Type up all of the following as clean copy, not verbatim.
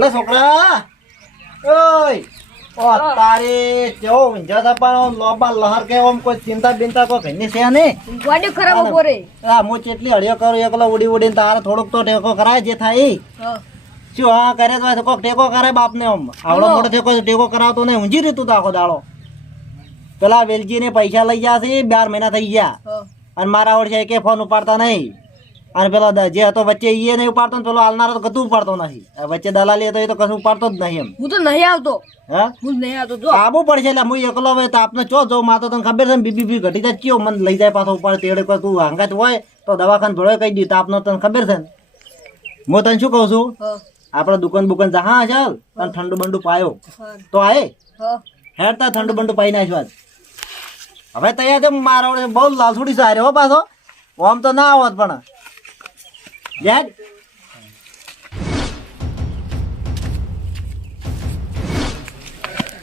એટલે છોકરા ઓય ઓ તારે કેવો વિંજા થપાનો લોબા લહર કે ઓમ કોઈ ચિંતા બિંતા કોઈ ઘરની છે નહીં ગાડી ખરાબ બપોરે હા હું ચેટલી હળિયો કરું એકલો ઉડી ઉડીને તારે થોડુંક તો ટેકો કરાય જે થાય ઈ. શું હા કરે તો કોક ટેકો કરે બાપને આમ આવડો મોટો ટેકો કરાવતો નહીં ઊંઝી રીતું તો આખો દાડો પેલા વેલજી ને પૈસા લઈ ગયા છે 12 મહિના થઈ ગયા અને મારા આવડ છે કે ફોન ઉપાડતા નહીં અને પેલો જે હતો વચ્ચે ઈ નહીં ઉપાડતો ને પેલો હાલનારો તો કતું ઉપાડતો નથી વચ્ચે દલાલી હતો એ તો કશું ઉપાડતો જ નહીં એમ હું તો નહીં આવતો હા હું નહીં આવતો જો આબુ પડશે એટલે હું એકલો હોય તો આપને ચો જો માતો તને ખબર છે ને બીબી ઘટી જાય કયો મને લઈ જાય પાછો ઉપાડ તેડે કોઈ તું હંગાત હોય તો દવાખાને ભળો કહી દી તો આપનો તને ખબર છે ને હું તને શું કહું છું આપણે દુકાન બુકાન જા ચાલ અને ઠંડુ બંડુ પાયો તો આય હેડતા ઠંડુ બંડુ પાઈ નાખ્યું હવે તૈયાર છે મારા બહુ લાલસુડી સારે હો પાછો આમ તો ના આવત પણ યાદ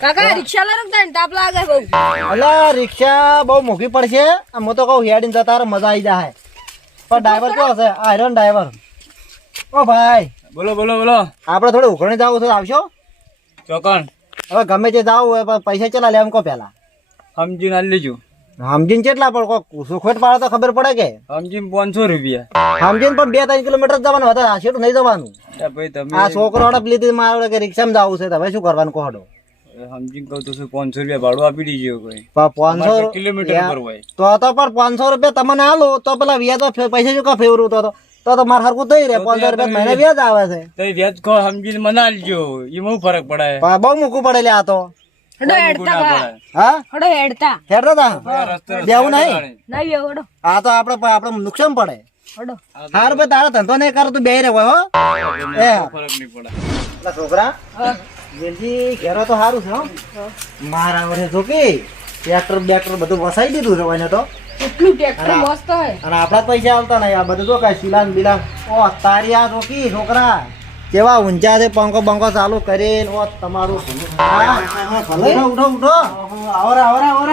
કાકા રિક્ષા લા રખતા ને તાપ લાગે બહુ અલા રિક્ષા બહુ મોંઘી પડશે હું તો કહું હેડીને જતા રહે મજા આવી જાય પણ ડ્રાઈવર કેવો છે આયરન ડ્રાઈવર ઓ ભાઈ બોલો બોલો બોલો આપણે થોડું ઉઘરણી જવું છે આવશો ચોકણ હવે ગમે તે જાવું હોય પણ પૈસા ચેલા લે એમ કહો પેલા સમજીને આલી લેજો સમજીને કેટલા પણ કોક સુખવેટ પાડે તો ખબર પડે કે સમજીને 500 રૂપિયા સમજીને પણ 2-3 કિલોમીટર જવાનું હતા આશેટું નહીં જવાનું ભાઈ તમે આ છોકરો હડપ લીધી મારે કે રિક્ષામાં જવું છે તો હવે શું કરવાનું કહો સમજીને કહું તો શું 500 રૂપિયા ભાડું આપી દીજો કોઈ 500 કિલોમીટર પર હોય તો પણ 500 રૂપિયા તમને આલો તો પેલા વ્યાજ તો પૈસા શું કા ફેવરું તો મારે હરકું થઈ રહે 500 રૂપિયા મહિને વ્યાજ આવે છે તો વ્યાજ કહો સમજીને મના લેજો એમાં ફરક પડે બહુ મૂકવું પડે લે આ તો હડો હેડતા હા હડો હેડતા હેડો તા દેવું નહીં નહીં હડો આ તો આપણે નુકસાન પડે હડો હા રૂપિયા તારા ધંધો નહીં કરે તું બે રે હોય હો એ ફરક નહીં પડે એટલે છોકરા વેલજી ઘેરો તો સારું છે હો મારા વડે જો કે ટ્રેક્ટર બધું વસાઈ દીધું છે એને તો કેટલું ટ્રેક્ટર મસ્ત હે અને આપણા પૈસા આવતા નહીં આ બધું જો કાંઈ સિલાન બિલાન ઓ તારી આ રોકી છોકરા કેવા ઊંચા છે પંખો બંખો ચાલુ કરીને ઓ તમારું ઉઠો ઉઠો ઉઠો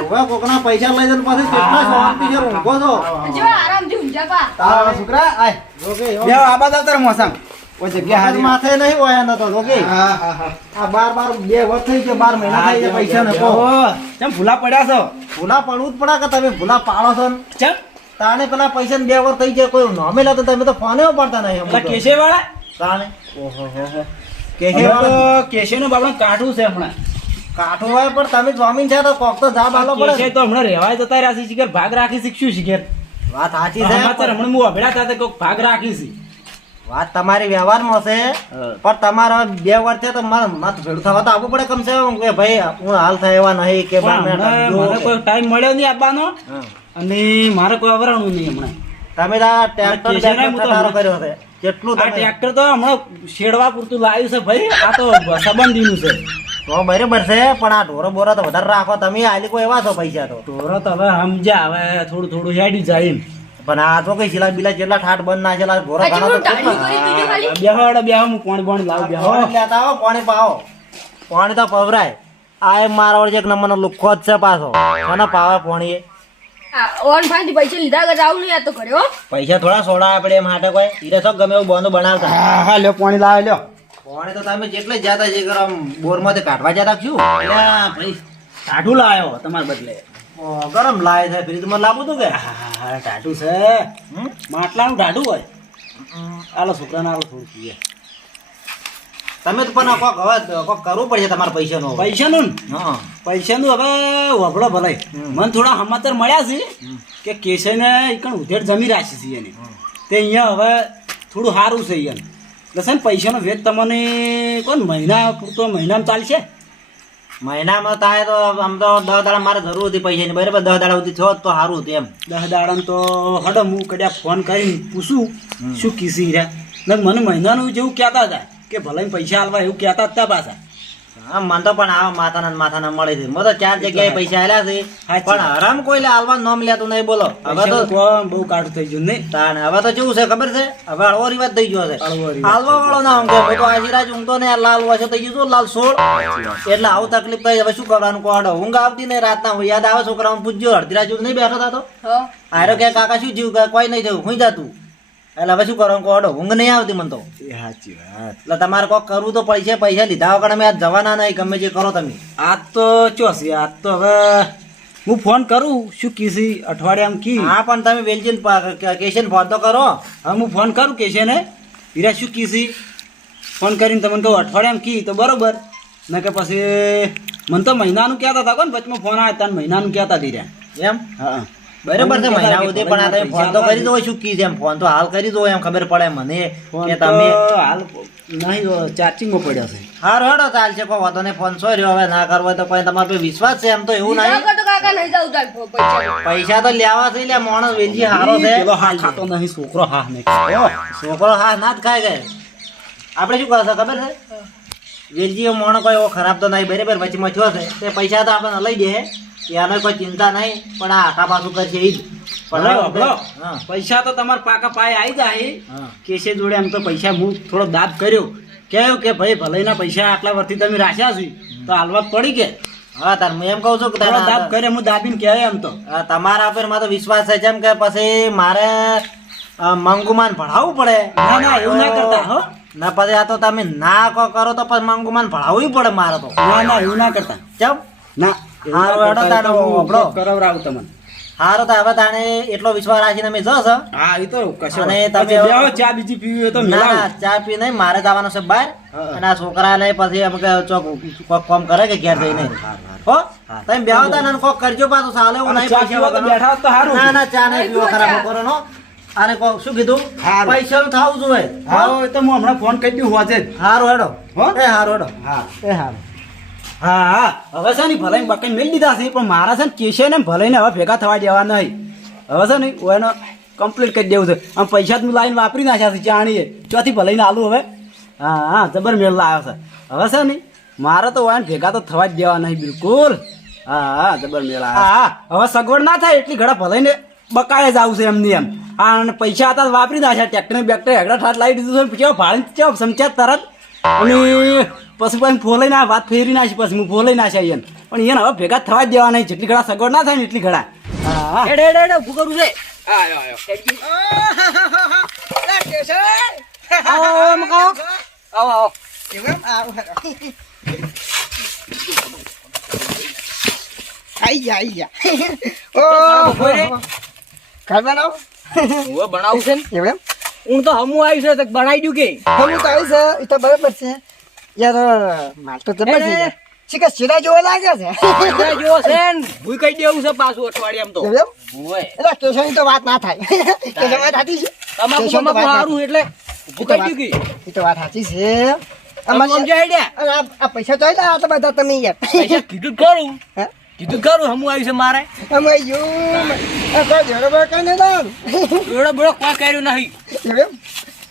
હવે કોકના પૈસા લઈ જઈને પછી કેટલા શાંતિ છે ઊંઘો છો જો આરામથી ઊંઝા પા તારા છોકરા આય જોકે બે આબાદ આવતા મોસમ ઓ જગ્યા હારી માથે નહીં હોય નતો જોકે આ 2 વર્ષ થઈ ગયો 12 મહિના થઈ ગયા પૈસા ને કહો ચમ ભૂલા પડ્યા છો ભૂલા પડવું જ પડે કે તમે ભૂલા પાડો છો ને ચમ તાણે પેલા પૈસા ને 2 વર્ષ થઈ ગયા કોઈ નોમે લાતો તમે તો ફોને પડતા નહીં પેલા કેશે વાળા તાણે કેશે નું બાપડા કાઠું છે હમણાં કાઠું હોય પણ તમે જમીન છે તો કોક તો જાબ આલો પડે કેશે તો હમણાં રહેવાય જતા રહ્યા છે શિખર ભાગ રાખી શીખ્યું શિખર વાત સાચી છે સમાચાર હમણાં હું અભેડા થતા કોક ભાગ રાખી છે વાત તમારી વ્યવહારમાં છે પણ તમારા 2 વર્ષ છે તો મારે મત ભેડું થવા તો આવવું પડે કમસે કમ કે ભાઈ હું હાલ થાય એવા નહીં કે મને કોઈ ટાઈમ મળ્યો નહીં આપવાનો અને મારે કોઈ આવરણું નહીં હમણાં તમે આ ટ્રેક્ટર કર્યો છે કેટલું આ ટ્રેક્ટર તો હમણાં શેડવા પૂરતું લાવ્યું છે ભાઈ આ તો સંબંધીનું છે તો બરાબર છે પણ આ ઢોરો બોરો તો વધારે રાખો તમે આલી કોઈ એવા છો પૈસા તો ઢોરો તો હવે સમજ્યા હવે થોડું થોડું હેડી જાય એમ પણ આ તો કઈ સિલા બિલા જેટલા ઠાઠ બંધ નાખેલા ઢોરો બેહો હું પાણી લાવ બેહો લેતા આવો પાણી પાવો પાણી તો પવરાય આ એ મારા વડે એક નંબરનો લુખ્ખો જ છે પાછો મને પાવે પાણી ઓન ફાઈન પૈસા લીધા વગર આવું નહીં આ તો કર્યો પૈસા થોડા સોડા આપણે એમ હાટે કોઈ ઈરે તો ગમે એવું બંધ બનાવતા હા લ્યો પાણી લાવ લ્યો પાણી તો તમે જેટલે જતા છે કે આમ બોરમાંથી કાઢવા જતા શું ભાઈ ટાઢું લાવ્યો તમારા બદલે ગરમ લાય છે ફ્રીજમાં લાવું તું કે હા ટાઢું છે માટલાનું ટાઢું હોય આલો છોકરાને આલો થોડું પીએ તમે તો પણ કોક હવે કોક કરવું પડશે તમારા પૈસાનું પૈસાનું હા પૈસાનું હવે વગડો ભલાઈ મને થોડા સમાચાર મળ્યા છે કે કેશવને એકણ ઉધેડ જમી રાખી છે એને તે અહીંયા હવે થોડું સારું છે અહીંયા એટલે છે ને પૈસાનો વેચ તમને કોણ મહિના પૂરતો મહિનામાં ચાલશે મહિનામાં થાય તો આમ તો 10 દાડા મારે જરૂર હતી પૈસાની બરાબર 10 દાડા સુધી થયો તો સારું હતું એમ 10 દાડામાં તો હડો હું કદાચ ફોન કરીને પૂછું શું કીસી રહ્યા મને મહિનાનું જેવું કહેતા હતા કે ભલે પૈસા આલવા એવું કહેતા હતા પાછા હા મન તો પણ આવા માથાના મળે છે મને તો 4 જગ્યાએ પૈસા આલ્યા છે પણ હરામ કોઈ આલવા નામ લેતું નહીં બોલો હવે તો બહુ કાઢું થઈ ગયું નહીં તાને હવે તો કેવું છે ખબર છે હવે હળવો રિવાજ થઈ ગયો છે હાલવા વાળો ના ઊંઘે તો આજીરાજ ઊંઘતો ને લાલ વાસો થઈ ગયું લાલ સોળ એટલે આવું તકલીફ થઈ હવે શું કરવાનું કોડો ઊંઘ આવતી ને રાતના યાદ આવે છોકરાઓને પૂછજો અડધી રાત નહીં બેઠો થતો આરો કે કાકા શું જીવ કોઈ નહીં થયું હુઈ જાતું એટલે હવે શું કરો કોડો ઊંઘ નહીં આવતી મને તો. એ સાચી વાત. એટલે તમારે કોક કરવું તો પૈસા લીધા વગર અમે આજ જવાના નહીં, ગમે જે કરો તમે. આજ તો ચોસી, આજ તો હવે હું ફોન કરું શું કીધી અઠવાડિયામાં કી. હા પણ તમે વેલજીને કેશન ફોન તો કરો. હવે હું ફોન કરું કે છે ને હીરા શું કીધી ફોન કરીને તમને કહું અઠવાડિયામાં કી તો બરોબર, ને કે પછી મને તો મહિનાનું કહેતા હતા કોને વચમાં ફોન આવ્યા હતા મહિનાનું કહેતા હતી રહ્યા. એમ હા બરોબર છે મહિના સુધી, પણ આ તમે ફોન તો કરી દો શું કી છે એમ, ફોન તો હાલ કરી દો એમ ખબર પડે મને કે તમે. હાલ નહીં ચાર્જિંગમાં પડ્યો છે. હારો હેડો ચાલશે કોઈ વાંધો નહીં, ફોન સો રહ્યો હવે ના કરવો હોય તો કોઈ તમારો પર વિશ્વાસ છે એમ તો એવું લીધા નહીં. વગર તો કાકા નહીં જાવ તાર પૈસા. પૈસા તો લેવા છે લે માણસ વેલજી હારો છે. પેલો હા ખાતો નહીં છોકરો હા નહીં. છોકરો હા ના જ ખાય ગયે. આપણે શું કરશે ખબર છે, વેલજી મોણો કોઈ એવો ખરાબ તો નહીં બરાબર, વચમાં થયો છે તે પૈસા તો આપણને લઈ દે એનો કોઈ ચિંતા નહીં, પણ આ આખા પાછું કરશે એ જ. ભલે વાપરો. હા પૈસા તો તમારા પાકા પાયે આવી જાય. હા કેસે જોડે એમ તો પૈસા હું થોડો દાબ કર્યો કેવું કે ભાઈ ભલાઈના પૈસા આટલા વર્ષથી તમે રાખ્યા છે તો હાલવા પડી કે હા તાર હું એમ કહું છું કે થોડો દાબ તારા- કરે હું દાબીને કહેવાય એમ તો. તમારા પર મારો વિશ્વાસ છે, જેમ કે પછી મારે મંગુમાન ભણાવવું પડે. ના ના એવું ના કરતા હો. ના પછી આ તો તમે ના કરો તો પછી મંગુમાન ભણાવવું પડે મારે તો. ના ના એવું ના કરતા. ચમ ના હારું હેડો તાણે વાપરો. કરાવરાવું તમને. હારો તો હવે તાણે એટલો વિશ્વાસ રાખીને અમે જશો. હા એ તો કશો અને તમે તમે બેહો, ચા બીજી પીવી હોય તો ના મિલાવો. ના ચા પી નહીં, મારે જવાનું છે બહાર. હા. અને આ છોકરાને પછી એમ કે ચોક કોક કામ કરે કે ઘેર જઈને. હો તમે બેહો તા ને કોક કરજો પાછું ચાલે એવું અને નહીં. ચા પૈસા પીવા તો વગરનો. બેઠા હોત તો સારું. ના ના ચા નહીં પીવો, ખરાબ કરો નો. આને કોક શું કીધું, હારું. પૈસાનું થાવું જોઈએ. હા એ તો હું હમણાં ફોન કરી દઉં હોજે જ. હારું હેડો. હો? એ હારું હેડો. હા એ હારું. હા હા હવે છે ને ભલાઈ બકાઈ મેળ દીધા છે, પણ મારા છે ને કેસે ને ભલાઈને હવે ભેગા થવા દેવા નહીં. હવે છે ને હું એનો કમ્પ્લીટ કરી દેવું છે. આમ પૈસા જ હું લાવીને વાપરી નાખ્યા છે ચાણીએ ચોથી ભલાઈને આલું હવે. હા હા જબર મેળ લાવ્યો છે. હવે છે ને મારે તો વાયન ભેગા તો થવા જ દેવા નહીં બિલકુલ. હા હા જબર મેળ આવ્યો. હા હા હવે સગવડ ના થાય એટલી ઘડા ભલાઈને બકાએ જ આવશે એમની એમ. હા અને પૈસા હતા તો વાપરી નાખ્યા, ટ્રેક્ટર બેક્ટર હેગડા ઠાટ લાવી દીધું છે. કેવા ભાડે કેવા સમજ્યા તરત. અને પછી પાછી ફોલાઈ ના વાત ફેરી નાખી, પછી હું ફોલાઈ નાખ્યા એને. પણ એને હવે ભેગા થવા જ દેવા નહીં, જેટલી ઘડા સગવડ ના થાય ને એટલી ઘડા. હા હેડ હેડ હેડ ઉભું કરવું છે. આયો આયો આવો મકાઓ. આવો આવો. આઈ જા બપોરે ખાવાનો હું બનાવું છે ને. એવડે હું તો હમું આવ્યું છે તો બનાવી દઉં કે. હું તો આવી છે એ તો બરાબર છે યાર માલ તો જબર છે યાર. શીખા શીરા જેવો લાગે છે બધા જો છે ને ભૂઈ કહી દેવું છે પાછું અઠવાડિયામાં તો. એવડે હોય એટલે કેશવની તો વાત ના થાય કેશવ વાત સાચી છે તમાકુ કેશવ તો તમાકુ વાત સારું એટલે ઊભું કરી દઉં કે. એ તો વાત સાચી છે તમે અમારે સમજ્યા હેડ્યા? અને આ પૈસા તો આટલા આ તો બધા તમે યાર પૈસા કીધું જ ખરું. હે? કીધું જ ખરું હમું આવ્યું છે મારે. અમે યુ આ કોઈ બરોબર કઈ નહીં દામ એવડો બડો કોઈ કર્યું નહીં. એવડે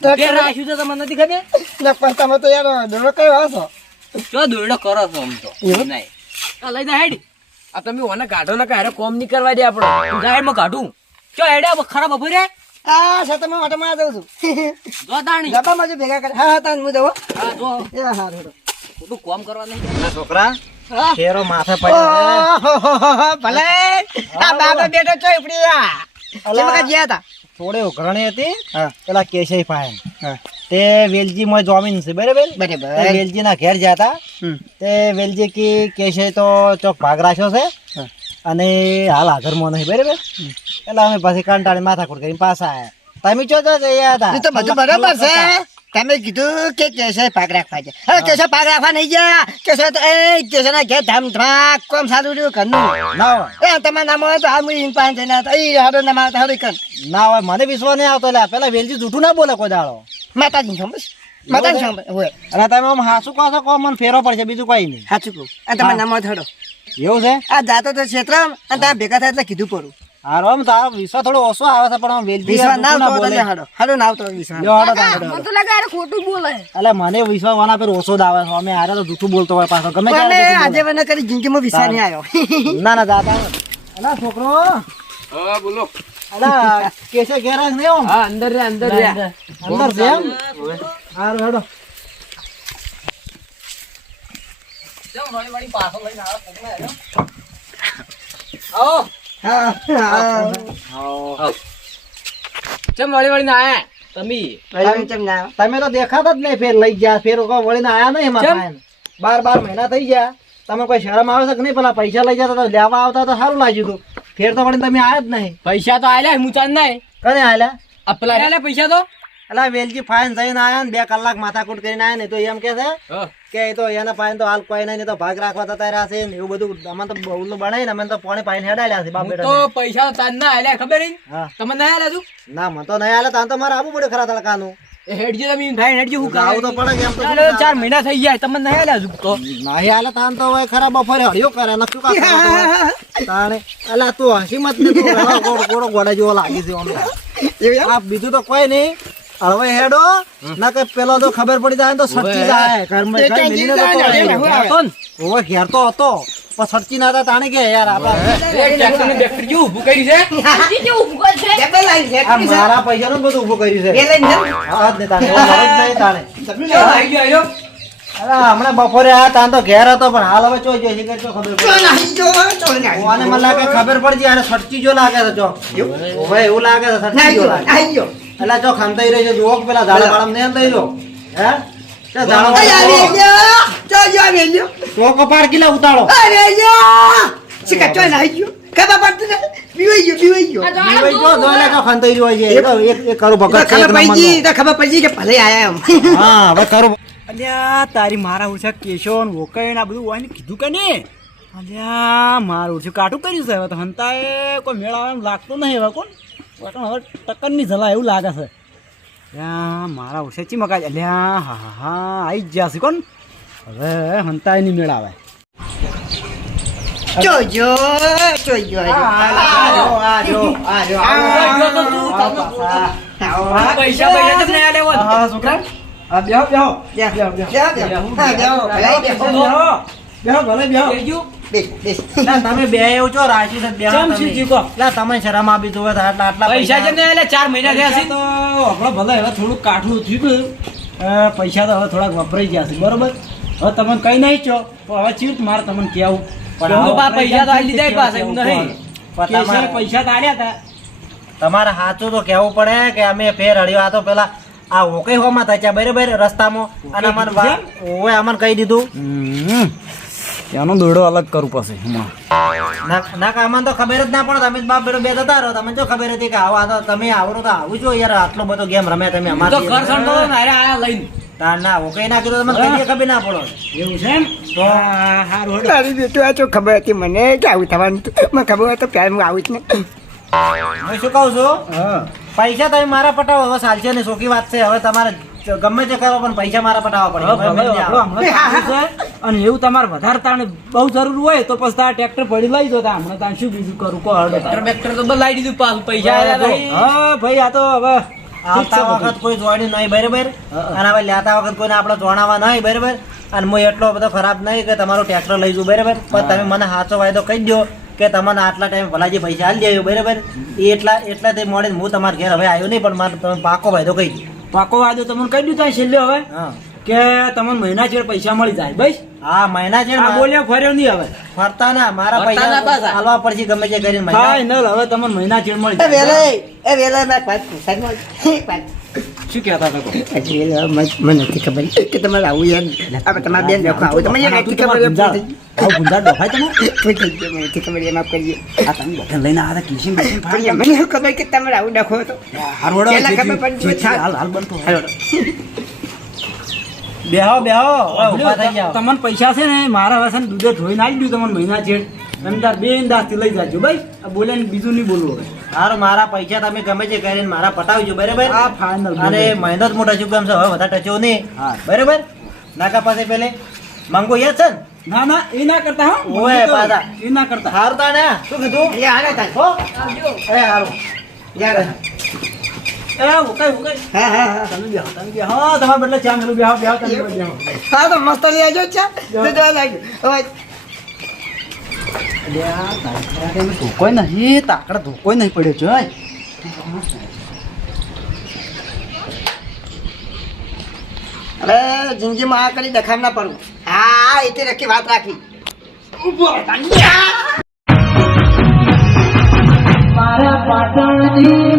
તો ઘેર રાખ્યું છે તમને નથી ખબર? પણ તમે તો યાર દોડો કયો હશો ચો દોરડો કરો છો આમ તો. એવું? નહીં. આ લઈ જા હેડ. આ તમે ઓને કાઢો ને કારે કોમ નહીં કરવા દે આપણો. તું જા હેડમાં કાઢું. ચો હેડ્યા ખરાબ બપોર રે. આ સાથે હું ઓટોમાં જાઉં છું જો તાણી. ડબ્બામાં જો ભેગા કરે હા હા તાન હું જવું હા જો એ હા હેડો ખોટું કોમ કરવા નહીં. આ છોકરા હા શેરો માથે પડ્યો છે. ભલે આ બાબા બેઠો છો ઉપડી આ ગયા હતા થોડી ઉઘરણી હતી હા પેલા કેશય પાસે. હા તે વેલજી માં જોમીન છે બરાબર. બરાબર. તે વેલજી ના ઘેર ગયા હતા. હમ. તે વેલજી કી કેશય તો ચોક ભાગ રાખ્યો છે હા. અને હાલ હાજરમાં નહીં બરાબર. એટલે અમે પછી કંટાળી માથાકૂટ કરીને પાછા આવ્યા. તમે ચો તો જઈ હતા એ તો બધું બરાબર છે તમે કીધું કે કેસે પાક રાખવા છે હવે કેસે પાક રાખવા નહીં ગયા કેસે તો એ કેસે ના ઘેર ધામ ધમાક કોમ સારું રહ્યું ઘરનું ના હોય એ તમારા નામ હોય તો હાલ હું પાંચ જઈને એ હાડો નામ આવતા હાડો કર ના હોય મને વિશ્વાસ નહીં આવતો. લે પેલા વેલજી જૂઠું ના બોલે કોઈ દાડો. માતાજી સમજ માતાજી સમજ હોય અને તમે આમ હાસુ કહો છો કહો મને ફેરો પડશે બીજું કઈ નહીં. સાચું કહું આ તમારા નામ હોય હાડો એવું છે. આ જાતો તો ક્ષેત્ર અને તમે ભેગા થાય એટલે કીધું પડું હારો આમ તારો વિશ્વાસ થોડો ઓછો આવે છે પણ આમ વેલજી વિશ્વાસ ના જૂઠું આવતો બોલે. એટલે હાડો હાડો ના આવતો વિશ્વાસ લ્યો હાડો કાકા, તાણે. મને તો લાગે અરે ખોટું બોલે. એટલે મને વિશ્વાસ વાના પર ઓછો જ આવે છે. અમે હારે તો જૂઠું બોલતો હોય પાછો ગમે મને ત્યારે જૂઠું આજે મને કરી જિંદગીમાં વિશ્વાસ નહીં આવ્યો બોલે. ના ના જાતા અલા છોકરો હા બોલો. અલા કેસે ઘેર જ નહીં આમ? હા અંદર રે અંદર રે. અંદર છે એમ? હારું હેડો. ચમ વળી વળી પાછો લઈને આવો કોકને હેડો. આવો. હા હા આવો. ચમ વળી વળી ના આયા. તમે તમે ચમ ના આવો? તમે તો દેખાતા જ નહીં ફેર લઈ ગયા ફેર કોઈ વળીને આયા નહીં એમાં ચમ? થાય 12 મહિના થઈ ગયા તમે કોઈ શરમ આવે છે કે નહીં પેલા પૈસા લઈ જતા તો લેવા આવતા તો સારું લાગ્યું હતું ફેર તો વળીને તમે આયા જ નહીં પૈસા તો આલ્યા હું ચાંદ નહીં કને આલ્યા આ પેલા આલ્યા પૈસા તો અલા વેલજી ફાઈન થઈને આયા ને 2 કલાક માથાકૂટ કરીને આયા ને તો એમ કે છે હા. કે એ તો એના ફાઈન તો હાલ કોઈ નહીં તો ભાગ રાખવા થતા રહ્યા છે ને એવું બધું અમે તો બહુ બનાવી ને અમે તો પાણી પાઈને હેડાડ્યા છે બાપ હું બેટા તો પૈસા તો ચાંદ ના આલ્યા ખબર નહીં હા તમે ના આલ્યા તું ના મને તો નહીં હાલે તાન તો મારે આવવું પડે ખરા તડકાનું એ હેડજો તમે ભાઈ હેડજો હું આવું તો પડે કે એમ તો ચાલો 4 મહિના થઈ ગયા તમે ના આલ્યા તું તો નહીં હાલે તાન તો હવે ખરા બપોરે હળિયો કરે ને શું કામ તાણે અલા તું હસી મત ને તું ગોળો ગોડા જેવો લાગી છે આમ આ બીજું તો કોઈ નહીં હવે હેડો ના કે પેલો તો ખબર પડી જાય ને તો સચ્ચી જાય ઘરમાં ઘર મિલીને તો ઓવે ઘેર તો હતો પણ સચ્ચી ના હતા તાણે કે યાર આપડા ટ્રેક્ટર ને બેક્ટર જેવું ઊભું કર્યું છે હજી કેવું ભૂગોળ છે ડબલ લાઈન છે. આ મારા પૈસાનું બધું ઊભું કર્યું છે બે લાઈન છે. હા જ ને તાણે એવો મરજ નહીં તાણે ચાલો, આવી ગયો અરે હમણાં બપોરે આ તાન તો ઘેર હતો પણ હાલ હવે ચોઈ જશે કે ચો ખબર ચો પડી નાહી જો, ચો નાહી. ઓને મને લાગે ખબર પડી જાય અને સચ્ચી જો લાગે છે ચો ઓવે એવું લાગે છે સચ્ચી નાહી જો જો, લાગે નાહી જો. અલા ચો ખામતાઈ રહ્યો છે જુઓ કે પેલા ઝાડા બાળમ ને દઈ લો હે તે ઝાડા અરે આવી ગયો, ચો જો આવી ગયો. તો કપાળ કિલા ઉતાળો અરે ગયો. શીખા ચો નાહી ગયો. ખબર પડતી ને? બીવાઈ ગયો, બીવાઈ ગયો. આ તો ઈ ભાઈ જો જોલે તો ખામતાઈ રહ્યો છે એ તો એક કરું ભગત છે એક ખબર પડી ગઈ, નંબરનો. તો ખબર પડી ગઈ કે ભલે આયા એમ. હા હવે કરું અલ્યા તારી મારા ઓછા કેશો ને વોકઈ ને આ બધું હોય ને કીધું કે નહીં અલ્યા મારું ઓછું કાટું કર્યું છે હવે તો હંતાએ કોઈ મેળ આવે એમ લાગતું નહીં હવે કોણ હવે ટક્કરની જલા એવું લાગે છે અલ્યા મારા ઓછે ચી મકાજ અલ્યા હા હા હા આવી જ ગયા છે કોણ હવે હંતાએ નહીં મેળ આવે જોજો, જોજો. પૈસા પૈસા તમને આલ્યા હોત. હા છોકરા આ બેહો બેહો બેહો, બેહો, બેહો. હા, બેહો, ભલે બેહો. બેહો ભલે બેહો બેસજો. બેસ, બેસ. ના તમે બે એવું છો રાશી છે બેહો ચમ શું થયું કહો? લા તમે શરમ આપી દો આટલા આટલા પૈસા જેમને આલ્યા 4 મહિના થયા છે તો આપણે ભલે હવે થોડું કાઠું થયું કે પૈસા તો હવે થોડાક વપરાઈ ગયા છે બરોબર હવે તમને કઈ નહીં છો તો હવે ચીટ મારે તમને કેવું હું બા પૈસા તો આલી દીધા પાસે એવું નહીં. કેશવે પૈસા તો આલ્યા હતા તમારે સાચું તો કહેવું પડે કે અમે ફેર હળ્યો આ તો પેલા આ ઓકે હોમાં થયા બરાબર રસ્તામાં અને અમને ઓવે અમને કહી દીધું એનો દોડો અલગ કરવું પડશે હમણાં ના કે અમને તો ખબર જ ના પડે તમે જ બાપ બેટો બે જતા રહો તમને જો ખબર હતી કે આવો આ તો તમે આવરો તો આવું છો યાર આટલો બધો ગેમ રમ્યા તમે હું તો ઘર સંતો અમારે ને હારે આયા લઈને ના ઓકે ના કીધું તમને કઈ ખબર ના પડો એવું છે એમ તો સારું તારી બેટું આ તો ખબર હતી મને કે આવું થવાનું હતું. મને ખબર હોય તો પ્યાર હું આવું જ ને. હું શું કહું છું હા પૈસા તમે મારા પટાવો હવે ચાલશે ને સોખી વાત છે હવે તમારે ગમે તે કરો પણ પૈસા મારા પટાવવા હવે પડે ભલે આપણો હમણાં ચાલુ છે. અને એવું તમારે વધારે તાણે બહુ જરૂર હોય તો પછી તારે ટ્રેક્ટર પડી લઈ જો હમણાં તારે શું બીજું કરું કો હળો ટ્રેક્ટર બેક્ટર તો બદલાઈ દીધું પાછું પૈસા આલ્યા નહીં. હા ભાઈ આ તો હવે આવતા વખત કોઈ જોડ્યું નહીં બરાબર અને હવે લેતા વખત કોઈને આપણે જોણાવા નહીં બરાબર અને હું એટલો બધો ખરાબ નહીં કે તમારું ટ્રેક્ટર લઈ જવું બરાબર પણ તમે મને સાચો વાયદો કહી દો કે તમને આટલા ટાઈમે ભલાજી પૈસા આલી દેજો બરાબર એ એટલા તે મોડે હું તમારા ઘેર હવે આવ્યો નહીં પણ મારે તમે પાકો વાયદો કહી દો પાકો વાયદો તમને કહી દીધો છેલ્લે હવે હા કે તમને મહિના ચેડ પૈસા મળી જાય બસ હા મહિના છે આ બોલ્યો ફર્યો નહીં હવે ફરતા ના મારા ફરતા ના પૈસા પાછા. હાલવા પડશે ગમે તે કરીને મહિના ફાઈનલ હવે તમને મહિના ચેડ મળી એ જાય વેલે મેં વાત પૂછાય વાત. શું કહેતા હતા કોઈ? હજી વેલે મને નથી ખબર કે તમારે આવું યાર હવે તમારે બેન દેખો આવું તમે યાર નથી ખબર આવું ગુંજાર ડોફાય તમે પૂછી ગયો મને નથી ખબર એમ આપ કરીએ. આ તમે બધા લઈને આવ્યા હતા કિશન બિશન પણ યાર મને શું ખબર કે તમારે આવું ડખો હતો. હારવડો પહેલા ખબર પડી ગઈ. હાલ હાલ બનતો હાલો. બેહો બેહો હવે ઊભા થઈ જાઓ તમને પૈસા છે ને મારા હવે છે ને દૂધે ધોઈને આવી દઉં તમને મહિના ચેડ તમે તાર બેન દાસથી લઈ જાજો ભાઈ આ બોલ્યા ને બીજું નહીં બોલવું હવે હારું મારા પૈસા તમે ગમે તે કરીને મારા પટાવજો બરાબર આ ફાઇનલ અને મહિનો જ મોટા ચૂકમ છે હવે વધારે ટચો નહીં હા. બરાબર નાકા પાસે પેલે મંગો યાદ છે ને ના ના એ ના કરતા હો ઓય પાછા. એ ના કરતા હારું તાને શું કીધું એ હાલે તાર. હો એ હારું યાર. એ ઉકાઈ ઉકાઈ હા હા હા. તમે બેહો તમારા બદલે ચા મેલું બેહો બેહો તમે બેહો હા તો મસ્ત લઈ આવજો ચા તો જોવા લાગ્યું હવે ધોકોય નહીં તાકડા ધોકોય નહીં પડ્યો જોય અરે જિંદગીમાં આ કરી દખામ ના પડવું હા એટલે રખી વાત રાખી ઉભો રહો. મારા પાટણની